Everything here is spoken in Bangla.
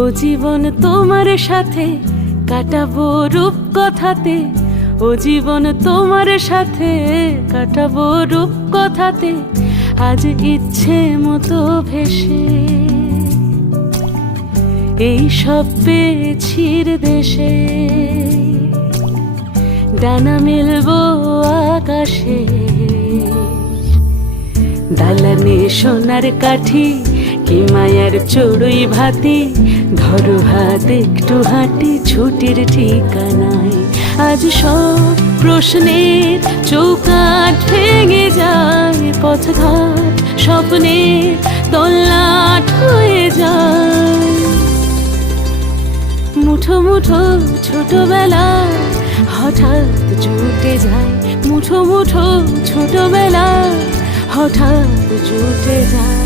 ও জীবন তোমার সাথে কাটাবো রূপ কথাতে, ও জীবন তোমার সাথে কাটাবো রূপ কথাতে, আজ ইচ্ছে মতো ভেসে এই সব পেয়েছির দেশে। ডানা মেলবো আকাশে, দালানে সোনার কাঠি, কি মায়ার চড়ুই ভাতি, ধরো হাত একটু হাঁটি ছুটির ঠিকানায়। আজ সব প্রশ্নের চৌকাঠ ভেঙে যায়, পথঘাট স্বপ্নের তল্লাট হয়ে যায়। মুঠো মুঠো ছোটবেলা হঠাৎ জুটে যায়, মুঠো মুঠো ছোটবেলা হঠাৎ জুটে যায়।